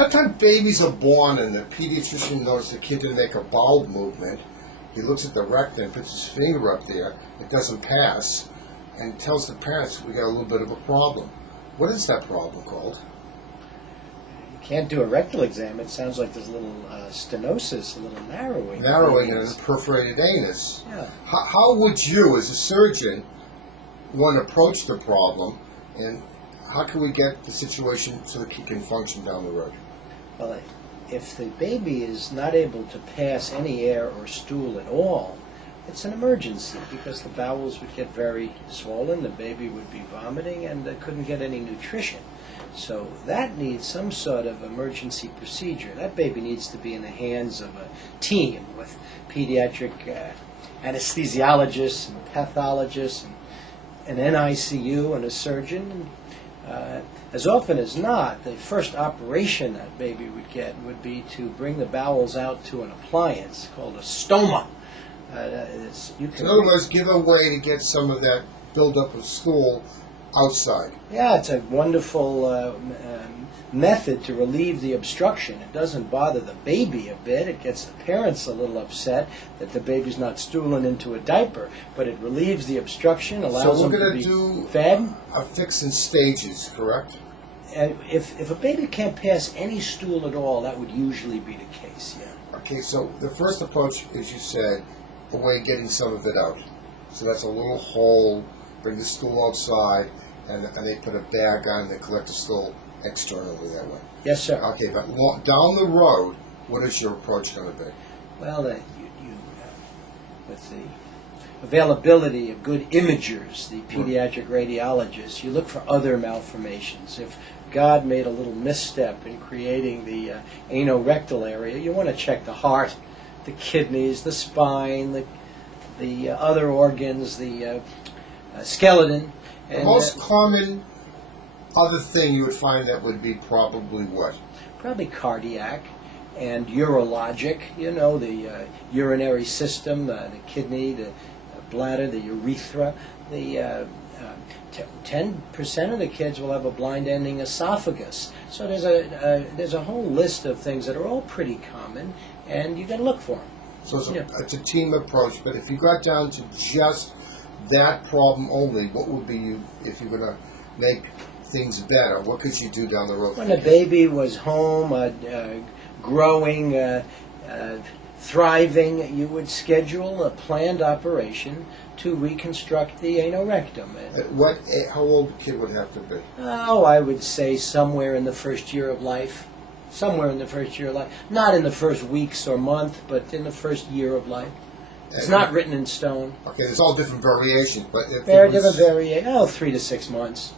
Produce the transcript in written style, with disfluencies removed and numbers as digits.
By the time babies are born and the pediatrician knows the kid didn't make a bowel movement, he looks at the rectum, puts his finger up there, it doesn't pass, and tells the parents we got a little bit of a problem. What is that problem called? You can't do a rectal exam. It sounds like there's a little stenosis, a little narrowing. Narrowing and an perforated anus. Yeah. How would you, as a surgeon, want to approach the problem, and how can we get the situation so the kid can function down the road? Well, if the baby is not able to pass any air or stool at all, it's an emergency because the bowels would get very swollen, the baby would be vomiting, and couldn't get any nutrition. So that needs some sort of emergency procedure. That baby needs to be in the hands of a team with pediatric anesthesiologists and pathologists and an NICU and a surgeon. As often as not, the first operation that baby would get would be to bring the bowels out to an appliance called a stoma. In other words, give a way to get some of that buildup of stool outside. Yeah, it's a wonderful method to relieve the obstruction. It doesn't bother the baby a bit. It gets the parents a little upset that the baby's not stooling into a diaper, but it relieves the obstruction, allows them to be fed. A fix in stages, correct? If a baby can't pass any stool at all, that would usually be the case, yeah. Okay, so the first approach, as you said, a way of getting some of it out. So that's a little hole, bring the stool outside, and they put a bag on and they collect the stool externally that way. Yes, sir. Okay, but down the road, what is your approach going to be? Well, with the availability of good imagers, the pediatric radiologists, you look for other malformations. If God made a little misstep in creating the anorectal area, you want to check the heart, the kidneys, the spine, the other organs, the skeleton. The most common other thing you would find that would be probably what? Probably cardiac and urologic, the urinary system, the kidney, the bladder, the urethra. The 10% of the kids will have a blind-ending esophagus. So there's a whole list of things that are all pretty common, and you got to look for them. So it's a team approach, but if you got down to just that problem only, what would be if you're going to make things better? What could you do down the road? When the baby was home, growing, thriving, you would schedule a planned operation to reconstruct the anorectum. How old a kid would have to be? Oh, I would say somewhere in the first year of life. Somewhere in the first year of life. Not in the first weeks or month, but in the first year of life. It's not written in stone. Okay, there's all different variations, but if Very different variation. 3 to 6 months.